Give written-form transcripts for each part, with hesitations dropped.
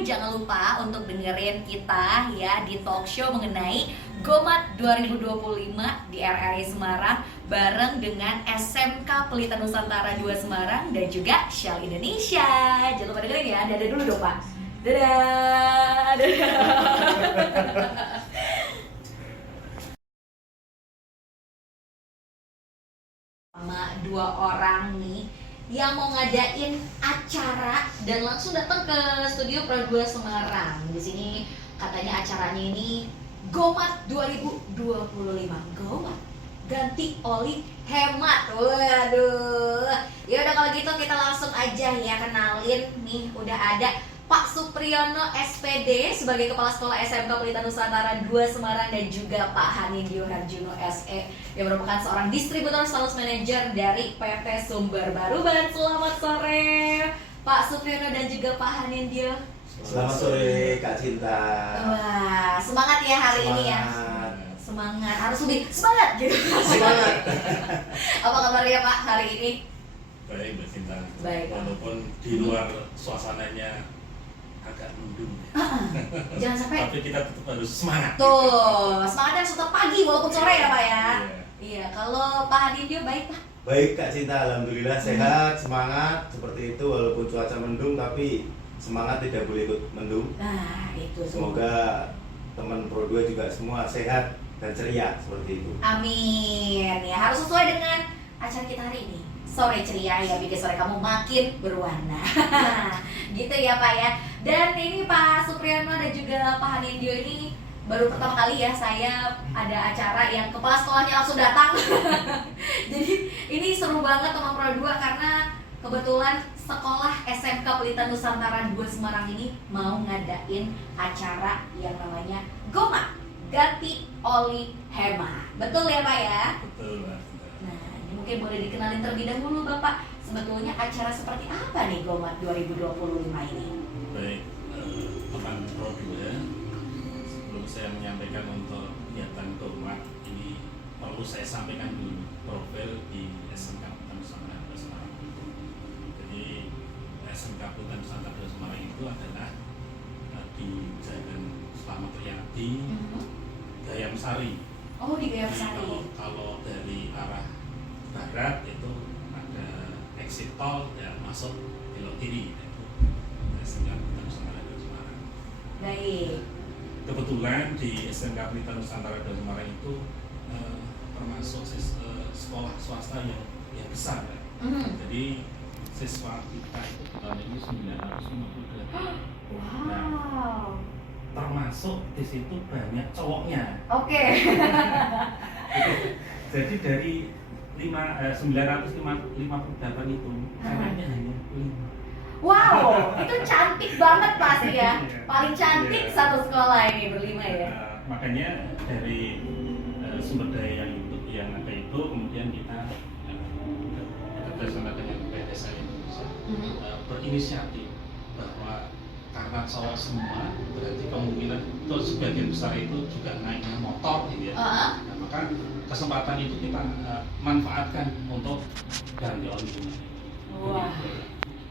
jangan lupa untuk dengerin kita ya di talk show mengenai GOMAT 2025 di RRI Semarang bareng dengan SMK Pelita Nusantara 2 Semarang dan juga Shell Indonesia. Jangan lupa dengerin ya. Dadah dulu dong Pak. Dadah. Dadah. Sama dua orang nih yang mau ngadain acara dan langsung datang ke studio Pro 2 Semarang. Di sini katanya acaranya ini GOMAT 2025. GOMAT ganti oli hemat. Waduh. Ya udah kalau gitu kita langsung aja ya kenalin nih udah ada Pak Supriyono SPD sebagai Kepala Sekolah SMK Pelita Nusantara 2 Semarang dan juga Pak Hanindyo Harjuno SE yang merupakan seorang distributor sales manager dari PT Sumber Baruban. Selamat sore Pak Supriyono dan juga Pak Hanindyo. Selamat sore Kak Cinta. Wah, semangat ya hari ini ya. Semangat, harus lebih semangat gitu. Semangat. Apa kabarnya Pak hari ini? Baik Mbak Cinta. Baik. Walaupun di luar suasananya agak mendung. Jangan sampai. Tapi kita tetap harus semangat. Tuh, semangatnya harus tetap pagi walaupun sore ya Pak ya. Iya. Iya, kalau Pak Hanindyo baik Pak. Baik Kak Cinta, alhamdulillah sehat, semangat seperti itu walaupun cuaca mendung tapi semangat tidak boleh ikut mendung. Nah, itu. Semoga teman Pro 2 juga semua sehat dan ceria seperti itu. Amin. Ya, harus sesuai dengan acara kita hari ini. Sore ceria ya, bikin sore kamu makin berwarna. Gitu ya Pak ya. Dan ini Pak Supriyono dan juga Pak Hanindyo ini baru pertama kali ya saya ada acara yang kepala sekolahnya langsung datang. Jadi ini seru banget teman Pro 2 karena kebetulan sekolah SMK Pelita Nusantara 2 Semarang ini mau ngadain acara yang namanya GOMAT ganti oli hemat. Betul ya Pak ya? Betul Mbak. Nah, ini mungkin boleh dikenalin terlebih dahulu Bapak. Sebetulnya acara seperti apa nih GOMAT 2025 ini? Baik, teman Pro 2, sebelum saya menyampaikan untuk kegiatan GOMAT ini perlu saya sampaikan dulu profil di SMK Pelita Nusantara 2 Semarang. Jadi SMK Pelita Nusantara 2 Semarang itu adalah di Jalan Slamet Riyadi, Gayam Sari. Oh, di Gayam Jadi Sari. kalau dari arah barat itu ada exit tol ya masuk belok kiri itu SMK Pelita Nusantara 2 Semarang. Baik. Kebetulan di SMK Pelita Nusantara 2 Semarang itu termasuk sekolah swasta yang besar ya. Jadi siswa kita itu tahun ini 952. Wow. Termasuk di situ banyak cowoknya. Oke. Jadi dari 958 itu ceweknya hanya 5. Wow, itu cantik banget pasti ya. Paling cantik satu sekolah ini berlima ya. Makanya dari sumber daya yang ada itu kemudian kita bekerjasama dengan PT Shell Indonesia berinisiatif bahwa karena cowok semua berarti kemungkinan itu sebagian besar itu juga naiknya motor gitu ya. Nah, maka kesempatan itu kita manfaatkan untuk ganti oli. Wah.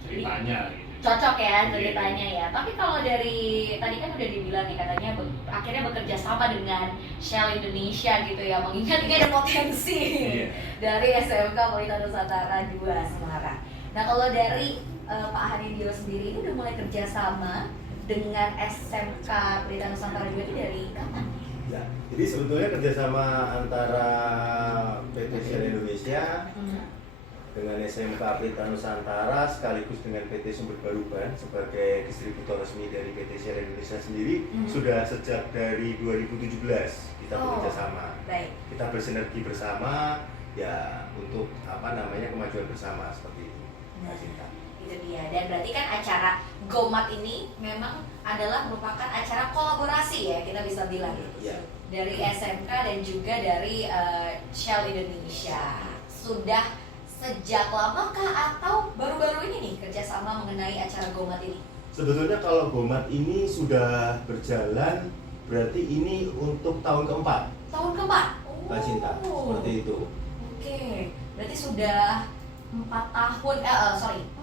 Ceritanya gitu. Cocok ya ceritanya ya. Tapi kalau dari tadi kan udah dibilang nih katanya akhirnya bekerja sama dengan Shell Indonesia gitu ya. Mengingat ini ada potensi dari SMK Pelita Nusantara 2 Semarang. Nah kalau dari Pak Hanindyo sendiri ini udah mulai kerja sama dengan SMK Pelita Nusantara 2 ini dari kapan? Ya, jadi sebetulnya kerjasama antara PT Shell Indonesia dengan SMK Pelita Nusantara sekaligus dengan PT Sumber Baruban sebagai distributor resmi dari PT Shell Indonesia sendiri sudah sejak dari 2017 kita bekerja sama. Baik. Kita bersinergi bersama ya untuk kemajuan bersama seperti itu. Nah, itu dia. Dan berarti kan acara GOMAT ini memang adalah merupakan acara kolaborasi ya kita bisa bilang. Ya. Dari SMK dan juga dari Shell Indonesia. Sudah sejak lamakah atau baru-baru ini nih kerjasama mengenai acara GOMAT ini? Sebetulnya kalau GOMAT ini sudah berjalan berarti ini untuk tahun keempat. Tahun keempat? Mbak Cinta, seperti itu. Oke, berarti sudah 4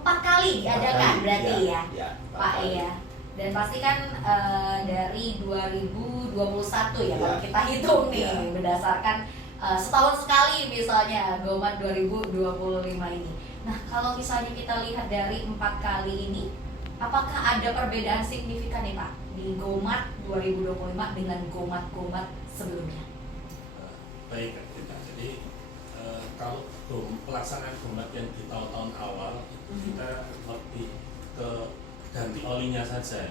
kali diadakan berarti ya, Pak ya. Dan pasti kan dari 2021 ya kalau Iya. kita hitung nih Iya. berdasarkan setahun sekali misalnya GoMart 2025 ini. Nah kalau misalnya kita lihat dari 4 kali ini, apakah ada perbedaan signifikan nih Pak di GoMart 2025 dengan GoMart sebelumnya? Baik, kita. Jadi kalau pelaksanaan GoMart yang di tahun-tahun awal kita lebih ke ganti olinya saja.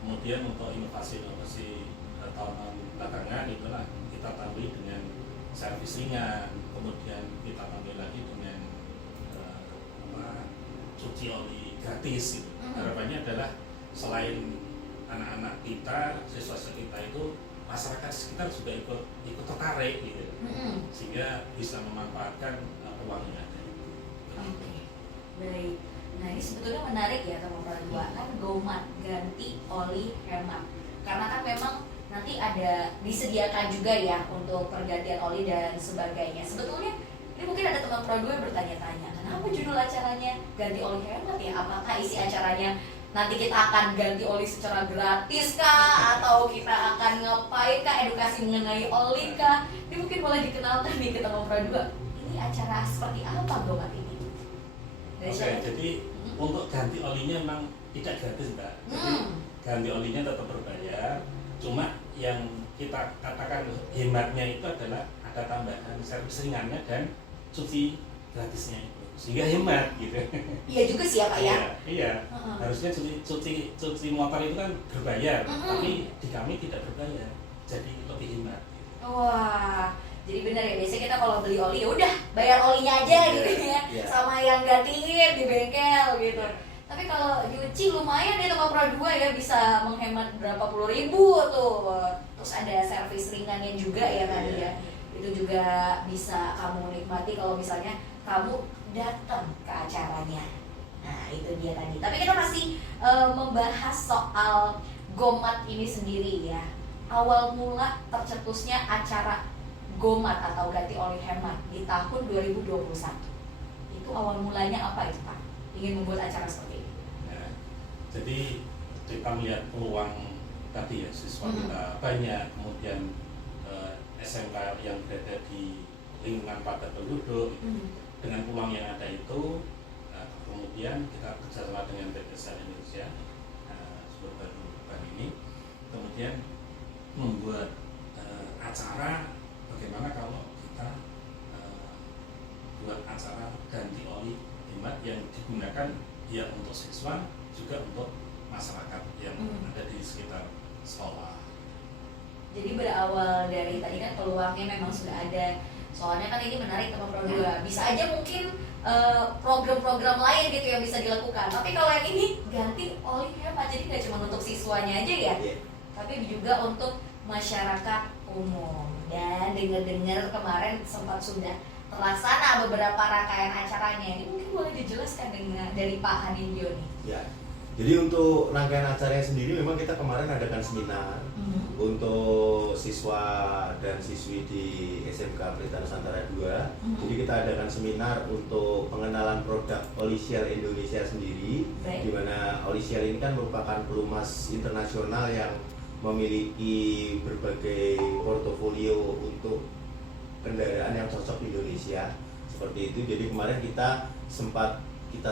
Kemudian untuk inovasi-inovasi tahun belakangan itulah kita tambah dengan servis ringan, kemudian kita tambah lagi dengan cuci oli gratis. Gitu. Harapannya adalah selain anak-anak kita, siswa-siswa kita itu, masyarakat sekitar juga ikut tertarik gitu, sehingga bisa memanfaatkan peluang yang ada. Oke, baik. Nah ini sebetulnya menarik ya teman-teman dua, kan GoMart ganti oli hemat, karena kan memang nanti ada disediakan juga ya untuk pergantian oli dan sebagainya. Sebetulnya ini mungkin ada teman Pro 2 yang bertanya-tanya, kenapa judul acaranya ganti oli hemat ya? Apakah isi acaranya nanti kita akan ganti oli secara gratis kah? Atau kita akan ngapain kah? Edukasi mengenai oli kah? Ini mungkin boleh dikenalkan nih ke teman Pro 2. Ini acara seperti apa GoMart ini? Oke, jadi untuk ganti olinya memang tidak gratis Mbak. Jadi ganti olinya tetap berbayar. Cuma yang kita katakan hematnya itu adalah ada tambahan servis ringannya dan cuci gratisnya itu, sehingga hemat gitu. Iya juga sih ya Pak ya. Iya. Harusnya cuci motor itu kan berbayar, tapi di kami tidak berbayar, jadi lebih hemat. Wah, jadi benar ya, biasanya kita kalau beli oli ya udah bayar olinya aja gitu ya, sama yang gantiin di bengkel gitu. Tapi kalau nyuci lumayan ya teman Pro 2 ya, bisa menghemat berapa puluh ribu tuh. Terus ada servis ringannya juga ya tadi ya. Itu juga bisa kamu nikmati kalau misalnya kamu datang ke acaranya. Nah itu dia tadi. Tapi kita masih membahas soal GoMart ini sendiri ya. Awal mula tercetusnya acara GoMart atau ganti oli hemat di tahun 2021. Itu awal mulanya apa itu Pak? Ingin membuat acara seperti ini? Ya, jadi kita melihat peluang tadi ya, siswa kita banyak, kemudian SMK yang berada di lingkungan padat penduduk, dengan peluang yang ada itu, kemudian kita kerjasama dengan PT Shell Indonesia, Sumber Baru Bahan ini, kemudian membuat acara bagaimana kalau kita buat acara ganti oli hemat yang digunakan ya untuk siswa, juga untuk masyarakat yang ada di sekitar sekolah. Jadi berawal dari tadi kan peluangnya memang sudah ada. Soalnya kan ini menarik teman Pro 2. Bisa aja mungkin program-program lain gitu yang bisa dilakukan. Tapi kalau yang ini ganti oli hemat, jadi nggak cuma untuk siswanya aja ya, tapi juga untuk masyarakat umum. Dan dengar-dengar kemarin sempat sudah terlaksana beberapa rangkaian acaranya. Ini mungkin boleh dijelaskan dengan dari Pak Hanindyo nih. Ya. Jadi untuk rangkaian acaranya sendiri memang kita kemarin adakan seminar untuk siswa dan siswi di SMK Pelita Nusantara 2. Jadi kita adakan seminar untuk pengenalan produk Oli Shell Indonesia sendiri. Baik. Di mana Oli Shell ini kan merupakan pelumas internasional yang memiliki berbagai portofolio untuk kendaraan yang cocok di Indonesia. Seperti itu. Jadi kemarin kita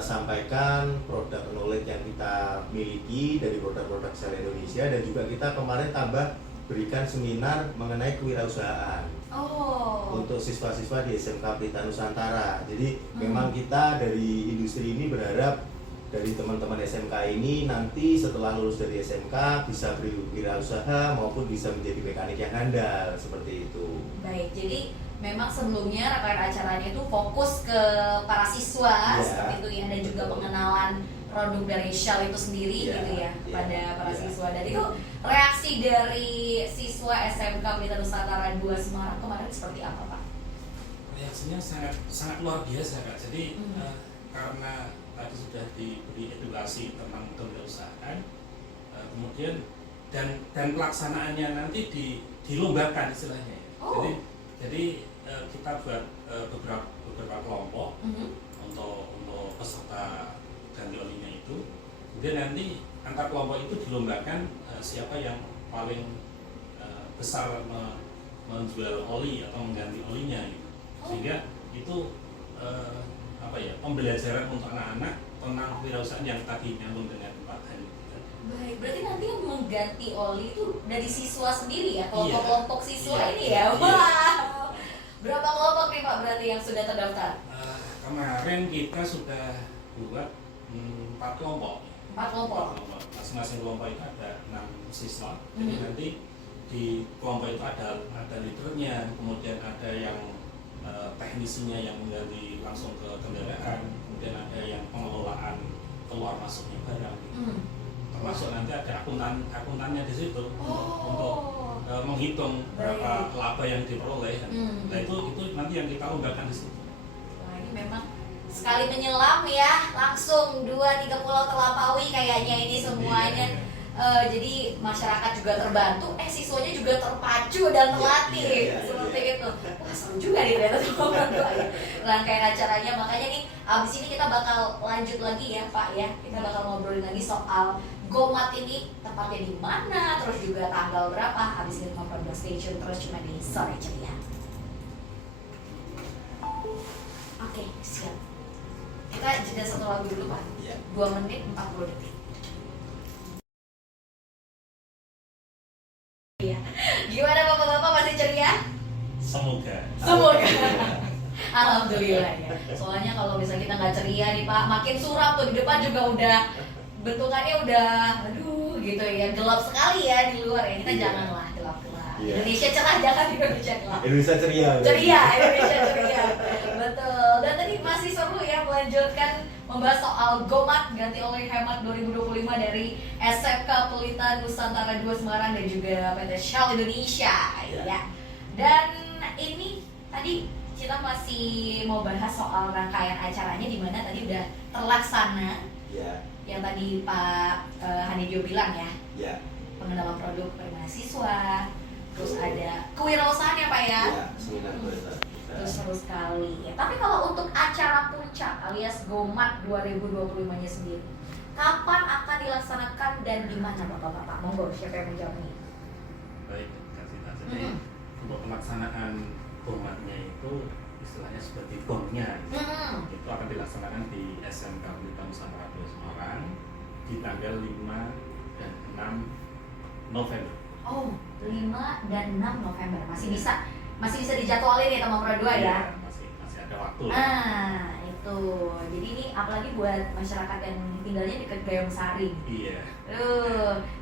sampaikan produk knowledge yang kita miliki dari produk-produk Shell Indonesia, dan juga kita kemarin tambah berikan seminar mengenai kewirausahaan untuk siswa-siswa di SMK Pelita Nusantara. Jadi memang kita dari industri ini berharap dari teman-teman SMK ini nanti setelah lulus dari SMK bisa berwirausaha maupun bisa menjadi mekanik yang handal, seperti itu. Baik, jadi memang sebelumnya rangkaian acaranya itu fokus ke para siswa seperti itu ya, dan juga pengenalan produk dari Shell itu sendiri gitu ya pada para siswa. Dan itu reaksi dari siswa SMK Pelita Nusantara 2 Semarang kemarin seperti apa Pak? Reaksinya sangat luar biasa Kak. Jadi karena tadi sudah diberi edukasi tentang kewirausahaan, kemudian dan pelaksanaannya nanti dilombakan istilahnya. Jadi kita buat beberapa kelompok untuk peserta ganti olinya itu. Kemudian nanti antar kelompok itu dilombakan siapa yang paling besar menjual oli atau mengganti olinya gitu. Sehingga itu pembelajaran untuk anak-anak tentang kewirausahaan yang tadi nyambung dengan Pak Hani. Baik, berarti nanti yang mengganti oli itu dari siswa sendiri ya, kelompok-kelompok siswa Iya. ini ya. Iya. Wah. Berapa kelompok nih Pak berarti yang sudah terdaftar? Kemarin kita sudah buat 4 kelompok. 4 kelompok. Masing-masing kelompok itu ada 6 siswa. Jadi nanti di kelompok itu ada leadernya, kemudian ada yang teknisinya yang mengganti langsung ke kendaraan, kemudian ada yang pengelolaan keluar masuknya barang. Termasuk nanti ada akuntannya di situ untuk menghitung berapa laba yang diperoleh. Nah itu nanti yang kita lombakan di situ. Wah, ini memang sekali menyelam ya, langsung 2-3 pulau terlampaui kayaknya ini semuanya. Jadi masyarakat juga terbantu, siswanya juga terpacu dan terlatih seperti itu. Wah seru juga nih ternyata rangkaian acaranya. Makanya nih abis ini kita bakal lanjut lagi ya Pak ya. Kita bakal ngobrolin lagi soal GoMart ini tepatnya di mana, terus juga tanggal berapa. Habis ini ngobrol di station terus cuma di Sore Ceria. Oke, siap. Kita jeda satu lagu dulu Pak. 2 menit 40 detik. Gimana bapak-bapak, masih ceria? Semoga. Alhamdulillah ya. Soalnya kalau misalnya kita nggak ceria nih Pak, makin suram tuh di depan juga udah bentukannya udah, aduh gitu ya, gelap sekali ya di luar ya. Kita janganlah gelap-gelap. Indonesia cerah, jangan Indonesia gelap. Indonesia ceria. Ceria, Indonesia ceria. Betul. Dan tadi masih seru ya melanjutkan membahas soal GoMart ganti oli hemat 2025 dari SMK Pelita Nusantara 2 Semarang dan juga PT Shell Indonesia ya. Dan ini tadi kita masih mau bahas soal rangkaian acaranya di mana tadi udah terlaksana. Yang tadi Pak Hanidio bilang ya. Pengenalan produk pada mahasiswa. Terus ada kewirausahaan ya Pak ya. Seminar kewirausahaan. Terus seru sekali ya. Tapi kalau untuk acara puncak alias GoMart 2025-nya sendiri, kapan akan dilaksanakan dan di mana Bapak-bapak? Monggo, siapa yang menjawab nih? Baik, kasih tahu. Jadi untuk pelaksanaan GoMart-nya itu istilahnya seperti BOM-nya itu akan dilaksanakan di SMK Pelita Nusantara 2 Semarang di tanggal 5 dan 6 November. Oh, 5 dan 6 November masih bisa dijadwalin ya teman Pro 2 ya? Masih ada waktu. Itu. Jadi ini apalagi buat masyarakat yang tinggalnya dekat Gayam Sari. Iya.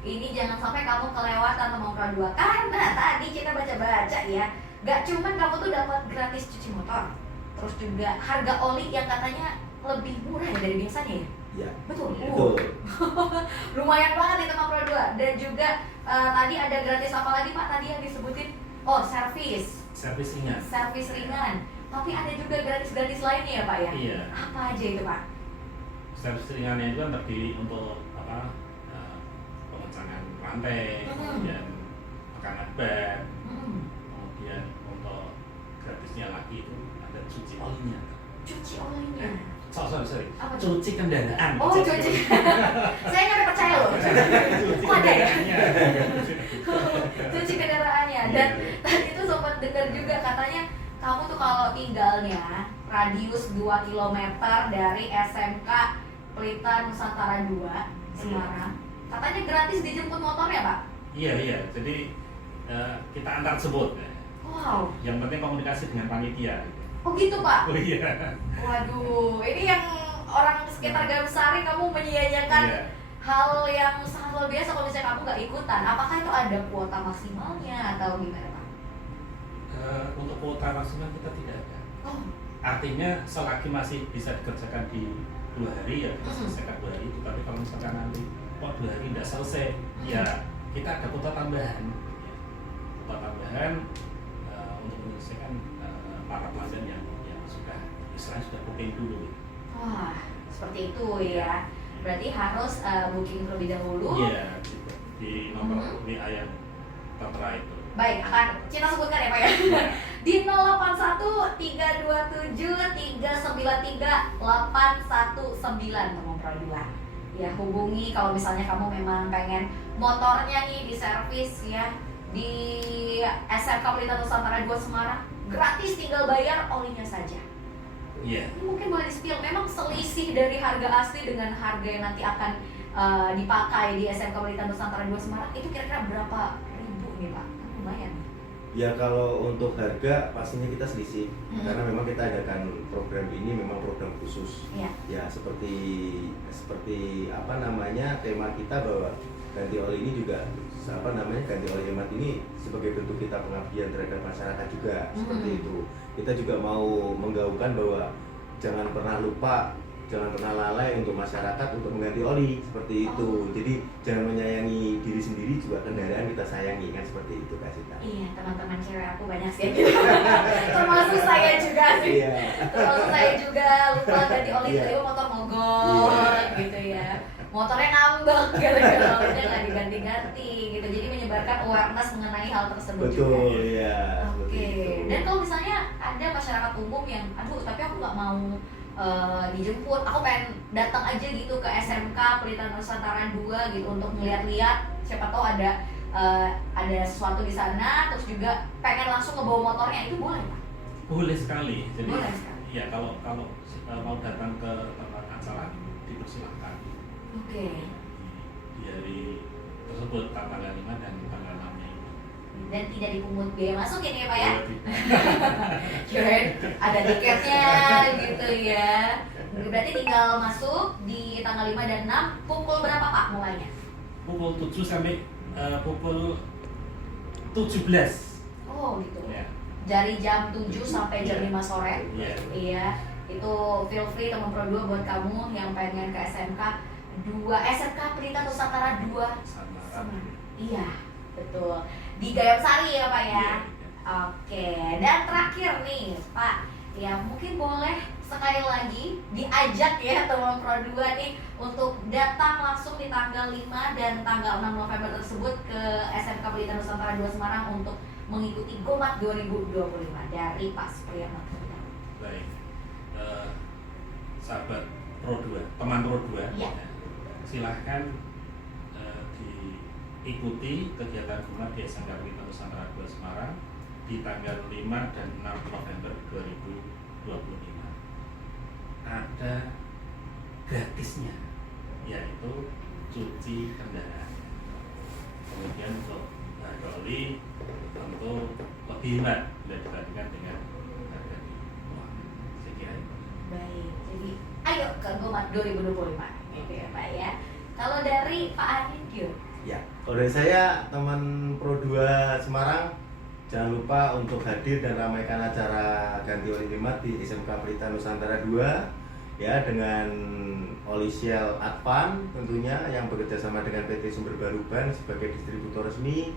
Ini jangan sampai kamu kelewatan teman Pro 2 karena tadi kita baca-baca ya, gak cuman kamu tuh dapat gratis cuci motor, terus juga harga oli yang katanya lebih murah ya dari biasanya ya? Iya. Betul. Betul. Lumayan banget nih teman Pro 2. Dan juga tadi ada gratis apa lagi Pak tadi yang disebutin? Oh, servis ringan. Tapi ada juga gratis lainnya ya Pak ya? Iya. Apa aja itu Pak? Servis ringannya itu kan terdiri untuk pengecangan rantai, kemudian pekanan ban, kemudian untuk gratisnya lagi itu ada cuci olinya. Cuci olinya. Sorry. Apa Cuci kendaraan. Oh, cuci. Saya nggak percaya loh. Oh, ada ya? Cuci kendaraannya. Dan tadi itu sempat dengar juga katanya kamu tuh kalau tinggalnya radius 2 km dari SMK Pelita Nusantara 2 Semarang, katanya gratis dijemput motornya Pak? Iya. Jadi kita antar sebut. Wow. Yang penting komunikasi dengan panitia. Oh gitu Pak? Oh iya. Waduh, ini yang orang sekitar Gayam Sari kamu menyia-nyiakan hal yang sangat luar biasa kalau misalnya kamu nggak ikutan. Apakah itu ada kuota maksimalnya atau gimana Pak? Untuk kuota maksimal kita tidak ada. Oh. Artinya selagi masih bisa dikerjakan di 2 hari ya kita selesaikan 2 hari itu. Tapi kalau misalkan nanti 2 hari tidak selesai, ya kita ada kuota tambahan. Kuota tambahan untuk menyelesaikan para pelanggan yang sudah istilahnya sudah booking dulu. Wah, seperti itu ya. Berarti harus booking terlebih dahulu. Iya, gitu. Di nomor WA yang tertera itu. Baik, akan kita sebutkan ya Pak ya. Di 081 327 393 819 nomor Pro 2. ya hubungi kalau misalnya kamu memang pengen motornya nih diservis ya di SMK Pelita Nusantara 2 Semarang, gratis, tinggal bayar olinya saja. Iya. Ini mungkin boleh di-spill, memang selisih dari harga asli dengan harga yang nanti akan dipakai di SMK Pelita Nusantara 2 Semarang itu kira-kira berapa ribu nih Pak? Kan lumayan. Ya kalau untuk harga pastinya kita selisih karena memang kita adakan program ini memang program khusus. Iya. Ya seperti apa namanya tema kita bahwa ganti oli ini juga apa namanya ganti oli hemat ini sebagai bentuk kita pengabdian terhadap masyarakat juga seperti itu. Kita juga mau menggaungkan bahwa jangan pernah lupa, jangan pernah lalai untuk masyarakat untuk mengganti oli seperti itu. Jadi jangan menyayangi diri sendiri juga kendaraan kita sayangi kan seperti itu Kak Sita. Iya, teman-teman cewek aku banyak sih gitu. Termasuk saya juga sih. Iya. Termasuk saya juga lupa ganti oli tiba-tiba motor mogok gitu ya. Motornya ngambek gara-gara olinya nggak diganti-ganti gitu. Jadi menyebarkan awareness mengenai hal tersebut juga. Betul ya. Oke. Dan kalau misalnya ada masyarakat umum yang aduh tapi aku nggak mau dijemput, aku pengen datang aja gitu ke SMK Pelita Nusantara 2 gitu untuk melihat-lihat, siapa tahu ada sesuatu di sana, terus juga pengen langsung ngebawa motornya, itu boleh Pak? Boleh sekali. Jadi Boleh sekali. ya kalau mau datang ke tempat acara dipersilakan. Oke. Di hari tersebut tanggal 5 dan tanggal 6 Mei. Dan tidak dipungut biaya masuk ini ya Pak ya? Iya, Keren, ada tiketnya gitu ya. Berarti tinggal masuk di tanggal 5 dan 6, pukul berapa Pak mulainya? pukul 7 sampai pukul 17. Oh gitu. Ya. Dari jam 7 sampai jam 5 sore. Iya. Iya, itu feel free teman Pro 2 buat kamu yang pengen ke SMK Pelita Nusantara 2 Semarang. Iya, betul. Di Gayam Sari ya Pak ya. Iya. Oke, dan terakhir nih Pak, ya mungkin boleh sekali lagi diajak ya teman Pro 2 nih untuk datang langsung di tanggal 5 dan tanggal 6 November tersebut ke SMK Pelita Nusantara 2 Semarang untuk mengikuti GOMAT 2025 dari Pak Supriyono. Baik. Sahabat Pro 2, teman Pro 2. Iya. Silahkan diikuti kegiatan GOMAT di SMK Pelita Nusantara 2 Semarang di tanggal 5 dan 6 November 2025. Ada gratisnya, yaitu cuci kendaraan. Kemudian untuk harga oli tentu lebih hemat bila dibandingkan dengan harga di luar. Saya kira itu. Baik, jadi ayo ke GOMAT 2025 gitu ya Pak ya. Kalau dari Pak Anindyo? Ya, kalau dari saya teman Pro 2 Semarang jangan lupa untuk hadir dan ramaikan acara ganti oli hemat di SMK Pelita Nusantara 2 ya dengan oli Shell Advan tentunya yang bekerja sama dengan PT Sumber Baruban sebagai distributor resmi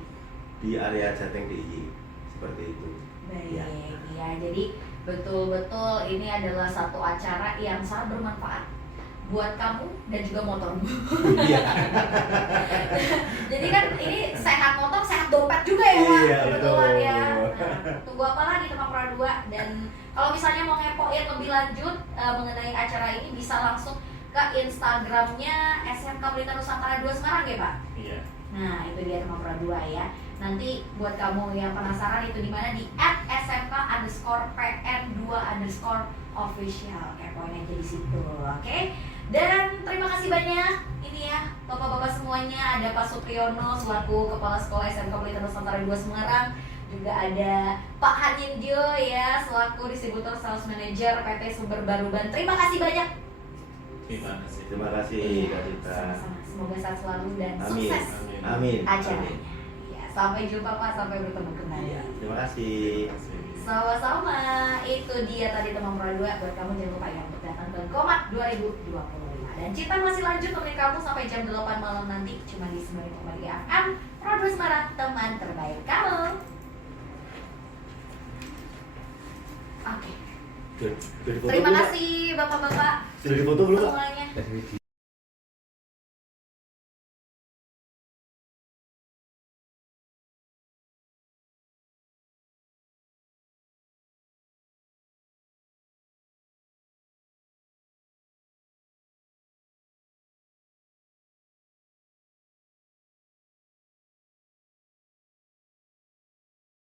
di area Jateng DIY seperti itu. Baik, Ya. ya jadi betul-betul ini adalah satu acara yang sangat bermanfaat buat kamu dan juga motormu. Iya. Jadi kan ini sehat motor, sehat dompet juga ya Pak, Iya, kebetulan betul. ya. Nah, tunggu apa lagi teman Pro 2, dan kalau misalnya mau ngepoin lebih lanjut mengenai acara ini bisa langsung ke Instagramnya SMK Pelita Nusantara 2 Semarang ya Pak. Iya. Nah itu dia teman Pro 2 ya. Nanti buat kamu yang penasaran itu di mana, di @smk_pn2_official, kepoin aja di situ, oke? Dan terima kasih banyak ini ya bapak-bapak semuanya, ada Pak Supriyono selaku Kepala Sekolah SMK Pelita Nusantara 2 Semarang, juga ada Pak Hanindyo ya selaku Distributor Sales Manager PT Sumber Baruban. Terima kasih banyak. Terima kasih. Terima kasih Kak Cita. Sama-sama. Semoga sehat selalu dan Amin. sukses Amin. acaranya. Ya, sampai jumpa Pak, sampai bertemu kembali. Iya, terima kasih. Terima kasih. Sama-sama, itu dia tadi teman Pro 2. Buat kamu jangan lupa ya untuk datang ke GOMAT 2025. Dan Cita masih lanjut temenin kamu sampai jam 8 malam nanti cuma di 9,3 FM Pro 2 Semarang, teman terbaik kamu. Oke. Sudah difoto Terima belum, Pak? kasih bapak-bapak Sudah difoto belum Pak? semuanya. Sudah di